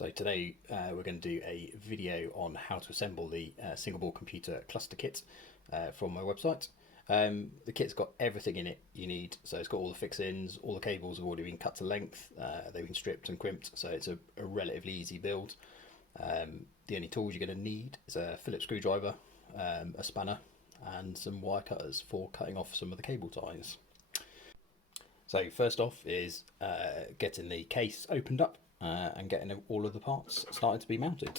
So today we're going to do a video on how to assemble the single board computer cluster kit from my website. The kit's got everything in it you need, so it's got all the fixings, all the cables have already been cut to length, they've been stripped and crimped, so it's a relatively easy build. The only tools you're going to need is a Phillips screwdriver, a spanner and some wire cutters for cutting off some of the cable ties. So first off is getting the case opened up and getting all of the parts started to be mounted.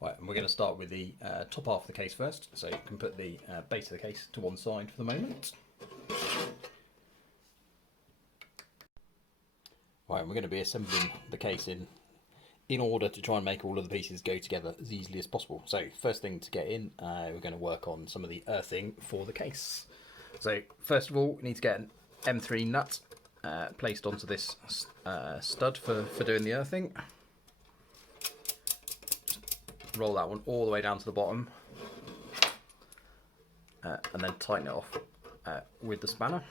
Right, and we're going to start with the top half of the case first, so you can put the base of the case to one side for the moment. Right, and we're going to be assembling the case in order to try and make all of the pieces go together as easily as possible. So first thing to get in, we're going to work on some of the earthing for the case. So first of all, we need to get an M3 nut placed onto this stud for doing the earthing. Just roll that one all the way down to the bottom and then tighten it off with the spanner.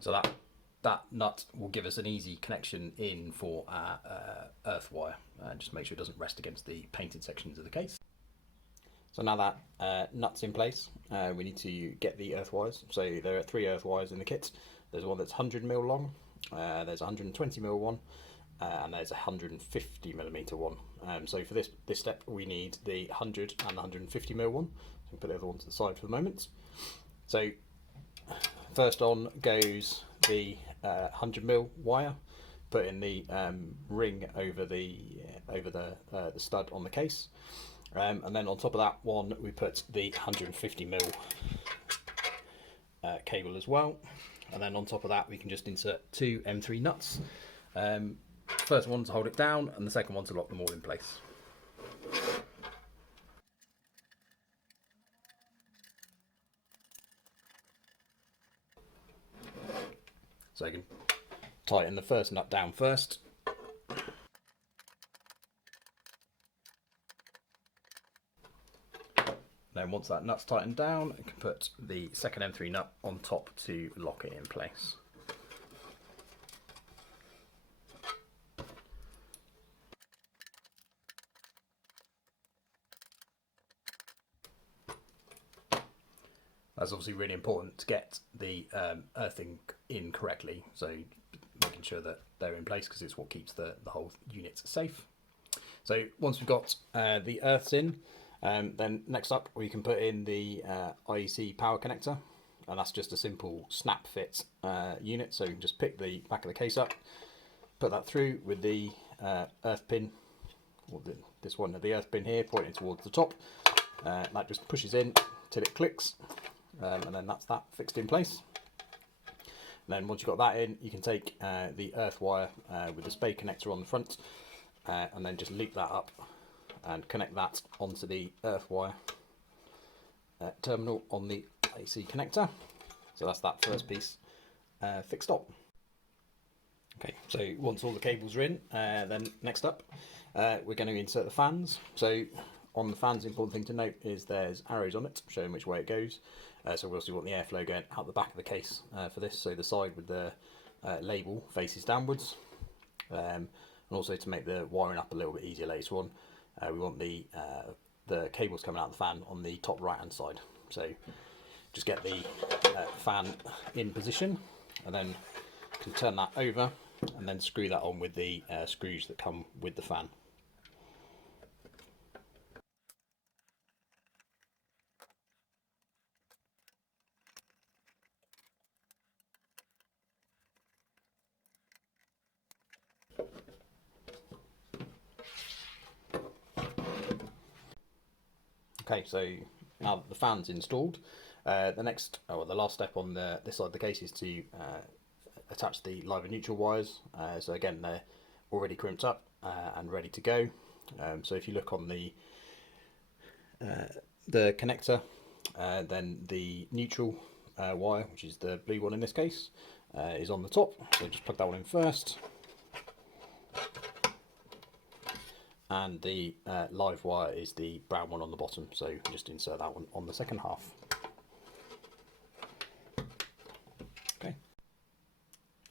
So that nut will give us an easy connection in for our earth wire, just make sure it doesn't rest against the painted sections of the case. So now that nut's in place, we need to get the earth wires. So there are 3 earth wires in the kit. There's one that's 100mm long, there's a 120mm one, and there's a 150mm one. So for this step we need the 100 and the 150mm one. So we'll put the other one to the side for the moment. So first on goes the 100mm wire, put in the ring over the stud on the case, and then on top of that one we put the 150mm cable as well, and then on top of that we can just insert 2 M3 nuts. First one to hold it down and the second one to lock them all in place. So you can tighten the first nut down first. Then once that nut's tightened down, you can put the second M3 nut on top to lock it in place. That's obviously really important to get the earthing in correctly, so making sure that they're in place because it's what keeps the whole unit safe. So once we've got the earths in, then next up we can put in the IEC power connector, and that's just a simple snap fit unit. So you can just pick the back of the case up, put that through with the earth pin, or this one, the earth pin here pointing towards the top. That just pushes in till it clicks. And then that's that fixed in place. And then once you've got that in, you can take the earth wire with the spade connector on the front and then just loop that up and connect that onto the earth wire terminal on the AC connector. So that's that first piece fixed up. Okay, so once all the cables are in, then next up we're going to insert the fans. So on the fans, the important thing to note is there's arrows on it showing which way it goes. So we also want the airflow going out the back of the case for this, so the side with the label faces downwards. And also to make the wiring up a little bit easier later on, we want the cables coming out of the fan on the top right hand side. So just get the fan in position and then you can turn that over and then screw that on with the screws that come with the fan. Okay, so now that the fan's installed, the last step on this side of the case is to attach the live and neutral wires. So again, they're already crimped up and ready to go. So if you look on the connector, then the neutral wire, which is the blue one in this case, is on the top. So just plug that one in first. And the live wire is the brown one on the bottom, so just insert that one on the second half.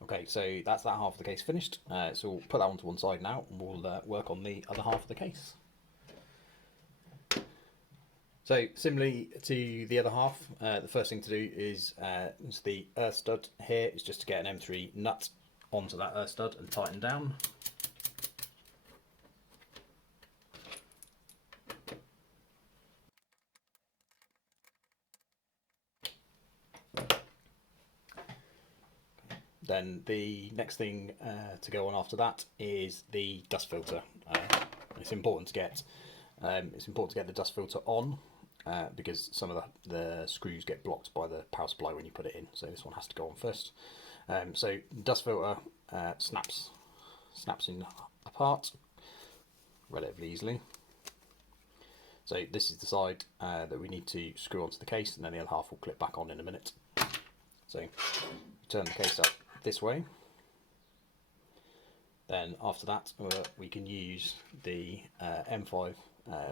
Okay, so that's that half of the case finished. So we'll put that one to one side now, and we'll work on the other half of the case. So similarly to the other half, the first thing to do is the earth stud here is just to get an M3 nut onto that earth stud and tighten down. Then the next thing to go on after that is the dust filter. It's important to get the dust filter on because some of the screws get blocked by the power supply when you put it in. So this one has to go on first. So dust filter snaps in apart relatively easily. So this is the side that we need to screw onto the case, and then the other half will clip back on in a minute. So turn the case up this way. Then after that we can use the M5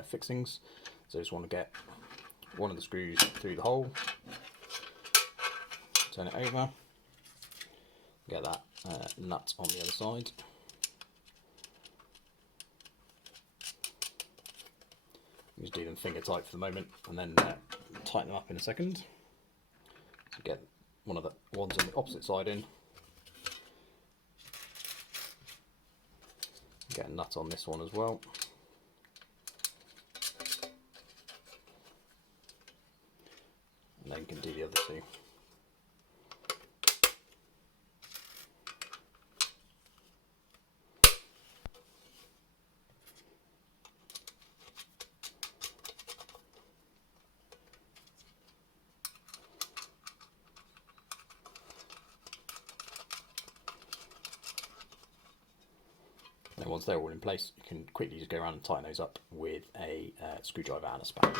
fixings. So just want to get one of the screws through the hole, turn it over, get that nut on the other side. Just do them finger tight for the moment, and then tighten them up in a second. So get one of the ones on the opposite side in. Get a nut on this one as well. And then you can do the other two. And once they're all in place, you can quickly just go around and tighten those up with a screwdriver and a spanner.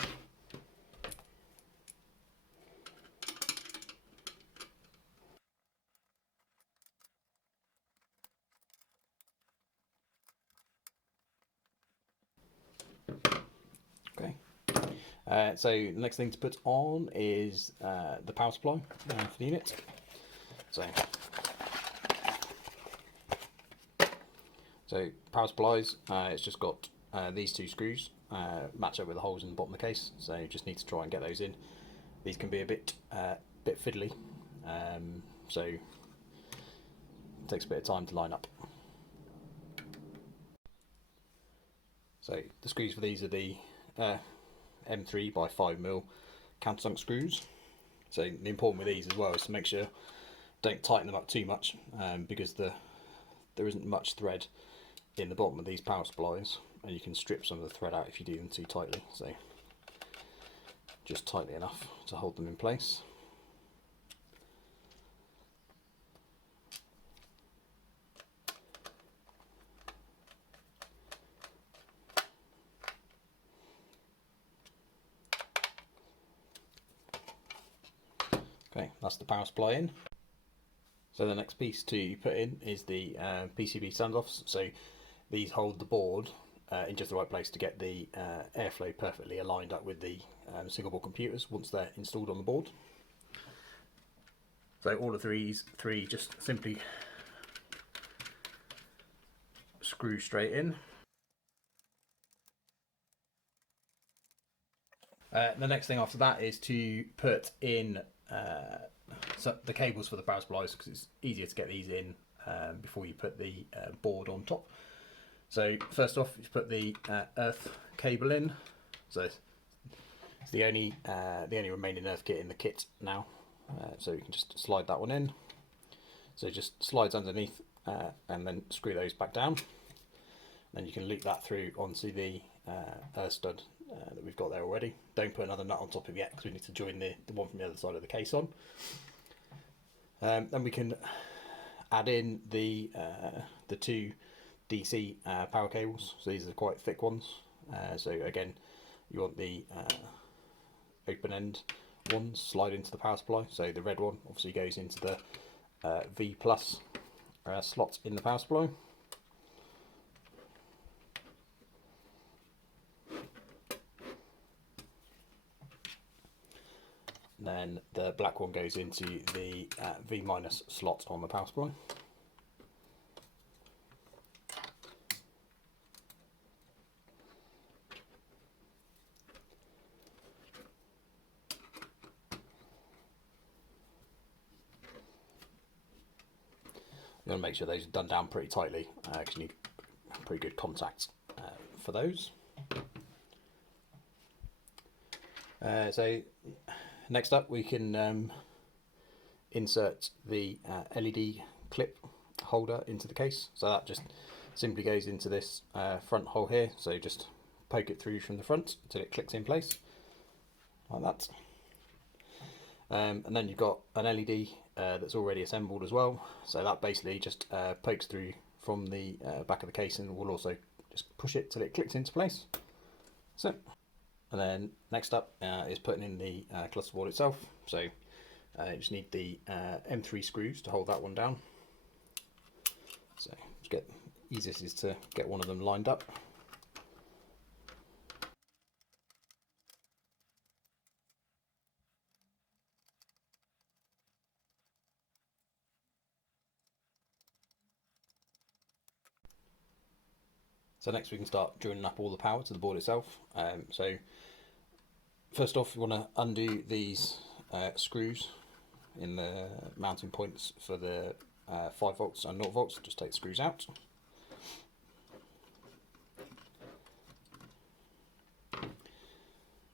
Okay. So the next thing to put on is the power supply for the unit. So power supplies, it's just got these two screws match up with the holes in the bottom of the case, so you just need to try and get those in. These can be a bit fiddly, so it takes a bit of time to line up. So the screws for these are the M3 by 5mm countersunk screws. So the important with these as well is to make sure don't tighten them up too much, because there isn't much thread in the bottom of these power supplies, and you can strip some of the thread out if you do them too tightly. So just tightly enough to hold them in place. Okay, that's the power supply in. So the next piece to put in is the PCB standoffs. So these hold the board in just the right place to get the airflow perfectly aligned up with the single board computers once they're installed on the board. So all of these three just simply screw straight in. The next thing after that is to put in the cables for the power supplies, because it's easier to get these in before you put the board on top. So first off, you put the earth cable in. So it's the only remaining earth kit in the kit now. So you can just slide that one in. So it just slides underneath and then screw those back down. Then you can loop that through onto the earth stud that we've got there already. Don't put another nut on top of it yet, because we need to join the one from the other side of the case on. Then we can add in the two DC power cables. So these are quite thick ones. So again, you want the open end ones slide into the power supply. So the red one obviously goes into the V plus slot in the power supply. Then the black one goes into the V minus slot on the power supply. You want to make sure those are done down pretty tightly because you need pretty good contact for those. So next up we can insert the LED clip holder into the case. So that just simply goes into this front hole here. So just poke it through from the front until it clicks in place like that. And then you've got an LED that's already assembled as well. So that basically just pokes through from the back of the case and will also just push it till it clicks into place. So, and then next up is putting in the cluster board itself. So you just need the M3 screws to hold that one down. So just easiest is to get one of them lined up. So next we can start joining up all the power to the board itself. So first off, you want to undo these screws in the mounting points for the 5 volts and 0 volts. Just take the screws out.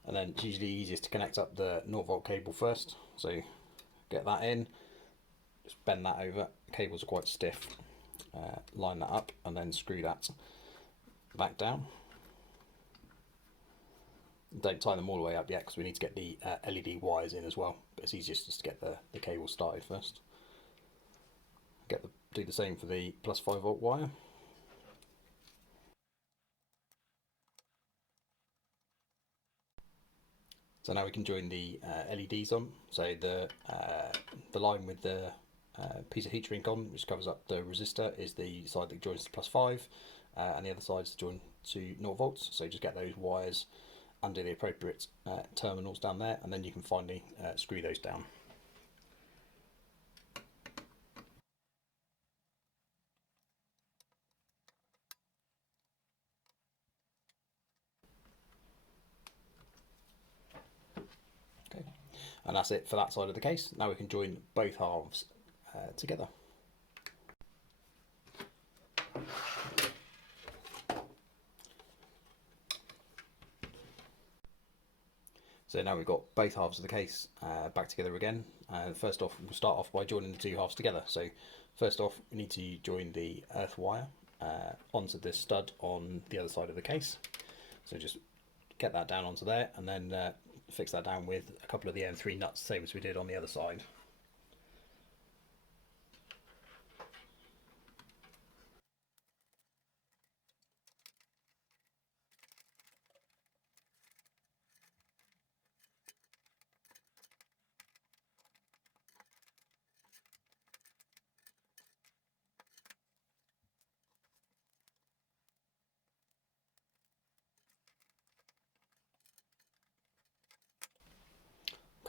And then it's usually easiest to connect up the 0 volt cable first. So get that in, just bend that over. The cables are quite stiff. Line that up and then screw that back down. Don't tie them all the way up yet because we need to get the LED wires in as well, but it's easiest just to get the cable started first. Do the same for the plus 5 volt wire. So now we can join the LEDs on. So the line with the piece of heat shrink on, which covers up the resistor, is the side that joins to plus 5, and the other side is to join to 0 volts. So just get those wires under the appropriate terminals down there, and then you can finally screw those down. Okay, and that's it for that side of the case. Now we can join both halves together. So now we've got both halves of the case back together again. First off, we'll start off by joining the two halves together. So first off, we need to join the earth wire onto this stud on the other side of the case. So just get that down onto there and then fix that down with a couple of the M3 nuts, same as we did on the other side.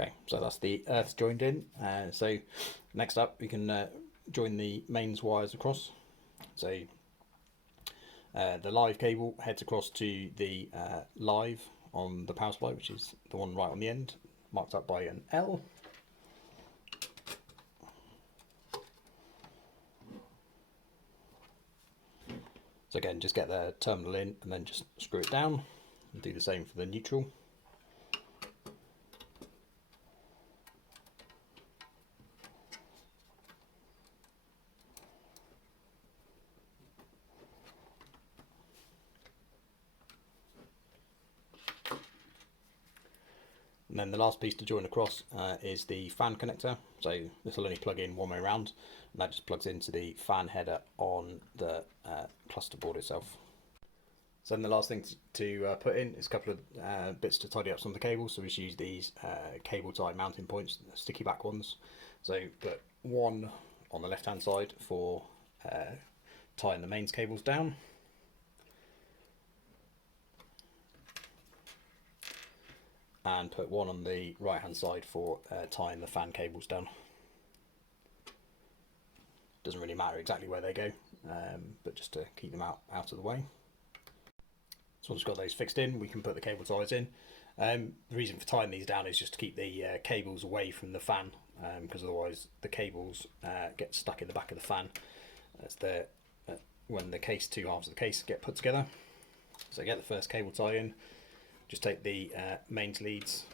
Okay, so that's the earth joined in. So next up we can join the mains wires across. So the live cable heads across to the live on the power supply, which is the one right on the end, marked up by an L. So again, just get the terminal in and then just screw it down, and do the same for the neutral. And then the last piece to join across is the fan connector. So this will only plug in one way around, and that just plugs into the fan header on the cluster board itself. So then the last thing to put in is a couple of bits to tidy up some of the cables. So we just use these cable tie mounting points, sticky back ones. So put one on the left hand side for tying the mains cables down. And put one on the right hand side for tying the fan cables down. Doesn't really matter exactly where they go, but just to keep them out of the way. So once we've got those fixed in, we can put the cable ties in. The reason for tying these down is just to keep the cables away from the fan, because otherwise the cables get stuck in the back of the fan as when the two halves of the case get put together. So get the first cable tie in. Just take the mains leads,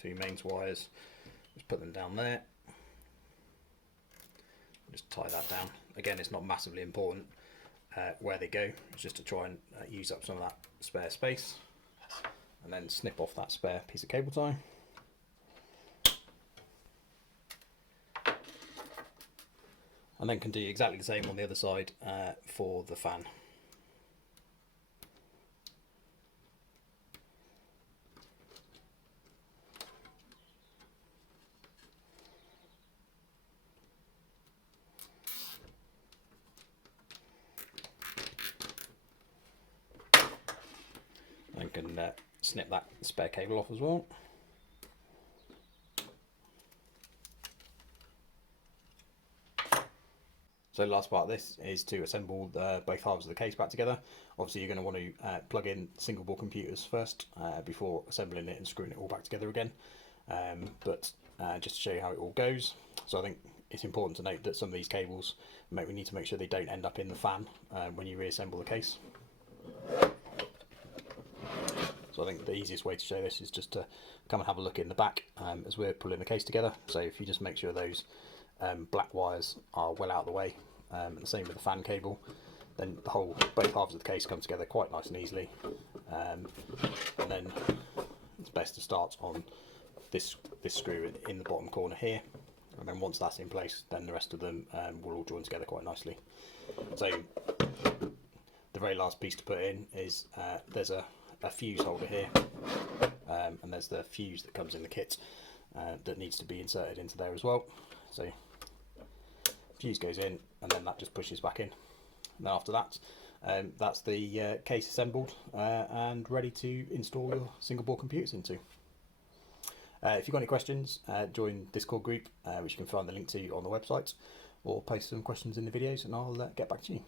2 mains wires, just put them down there. Just tie that down. Again, it's not massively important where they go, it's just to try and use up some of that spare space. And then snip off that spare piece of cable tie. And then can do exactly the same on the other side for the fan. And can snip that spare cable off as well. So the last part of this is to assemble both halves of the case back together. Obviously you're going to want to plug in single board computers first before assembling it and screwing it all back together again. But just to show you how it all goes. So I think it's important to note that some of these cables, we need to make sure they don't end up in the fan when you reassemble the case. So I think the easiest way to show this is just to come and have a look in the back as we're pulling the case together. So if you just make sure those black wires are well out of the way, and the same with the fan cable, then both halves of the case come together quite nice and easily. And then it's best to start on this screw in the bottom corner here, and then once that's in place, then the rest of them will all join together quite nicely. So the very last piece to put in is there's a fuse holder here, and there's the fuse that comes in the kit that needs to be inserted into there as well. So fuse goes in, and then that just pushes back in. And then after that, that's the case assembled and ready to install your single board computers into. If you've got any questions, join Discord group, which you can find the link to on the website, or post some questions in the videos and I'll get back to you.